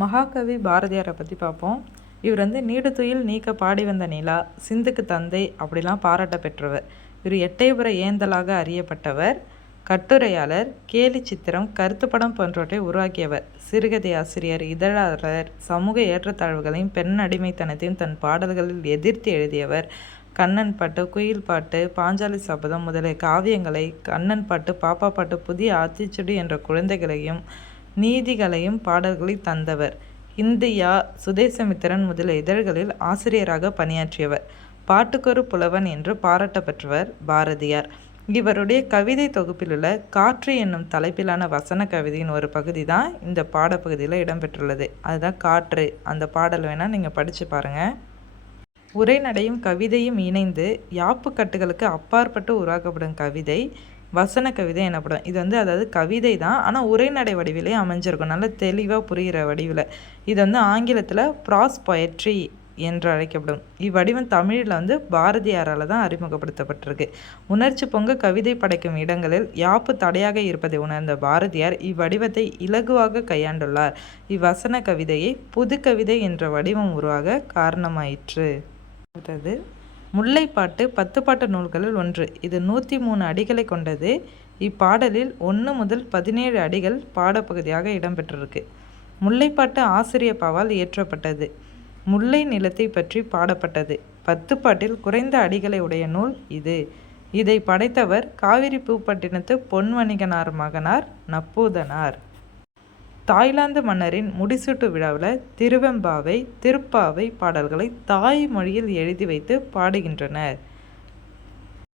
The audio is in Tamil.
மகாகவி பாரதியாரை பற்றி பார்ப்போம் இவர் வந்து நீடுதுயில் நீக்க பாடி வந்த நிலா சிந்துக்கு தந்தை அப்படிலாம் பாராட்ட பெற்றவர். இவர் எட்டயபுர ஏந்தலாக அறியப்பட்டவர். கட்டுரையாளர் கேலி சித்திரம் கருத்துப்படம் போன்றவற்றை உருவாக்கியவர். சிறுகதை ஆசிரியர் இதழாளர் சமூக ஏற்றத்தாழ்வுகளையும் பெண் அடிமைத்தனத்தையும் தன் பாடல்களில் எதிர்த்து எழுதியவர். கண்ணன் பாட்டு குயில் பாட்டு பாஞ்சாலி சபதம் முதலிய காவியங்களை கண்ணன் பாட்டு பாப்பா பாட்டு புதிய ஆத்திச்சுடி என்ற குழந்தைகளையும் நீதிகளையும் பாடல்களை தந்தவர். இந்தியா சுதேசமித்திரன் முதலிய இதழ்களில் ஆசிரியராக பணியாற்றியவர். பாட்டுக்கொரு புலவன் என்று பாராட்டப்பெற்றவர் பாரதியார். இவருடைய கவிதை தொகுப்பிலுள்ள காற்று என்னும் தலைப்பிலான வசன கவிதையின் ஒரு பகுதி தான் இந்த பாடப்பகுதியில் இடம்பெற்றுள்ளது. அதுதான் காற்று. அந்த பாடல் வேணால் நீங்கள் படித்து பாருங்கள் உரைநடையும் கவிதையும் இணைந்து யாப்பு கட்டுகளுக்கு அப்பாற்பட்டு உருவாக்கப்படும் கவிதை வசன கவிதை எனப்படும். இது வந்து அதாவது கவிதை தான் ஆனால் உரைநடை வடிவிலே அமைஞ்சிருக்கும். நல்ல தெளிவாக புரிகிற வடிவில். இது வந்து ஆங்கிலத்தில் ப்ராஸ் பொயட்ரி என்று அழைக்கப்படும். இவ்வடிவம் தமிழில் வந்து பாரதியாரால் தான் அறிமுகப்படுத்தப்பட்டிருக்கு. உணர்ச்சி பொங்க கவிதை படைக்கும் இடங்களில் யாப்பு தடையாக இருப்பதை உணர்ந்த பாரதியார் இவ்வடிவத்தை இலகுவாக கையாண்டுள்ளார். இவ்வசன கவிதையை புது கவிதை என்ற வடிவம் உருவாக காரணமாயிற்று. அடுத்தது முல்லைப்பாட்டு பத்து பாட்டு நூல்களில் ஒன்று. இது நூற்றி மூணு அடிகளை கொண்டது. இப்பாடலில் ஒன்று முதல் பதினேழு அடிகள் பாடப்பகுதியாக இடம்பெற்றிருக்கு. முல்லைப்பாட்டு ஆசிரியப்பாவால் இயற்றப்பட்டது. முல்லை நிலத்தை பற்றி பாடப்பட்டது. பத்து பாட்டில் குறைந்த அடிகளை உடைய நூல் இது. இதை படைத்தவர் காவிரி பூப்பட்டினத்து பொன்வணிகனார் மகனார் நப்பூதனார். தாய்லாந்து மன்னரின் முடிசூட்டு விழாவில் திருவெம்பாவை திருப்பாவை பாடல்களை தாய் மொழியில் எழுதி வைத்து பாடுகின்றனர்.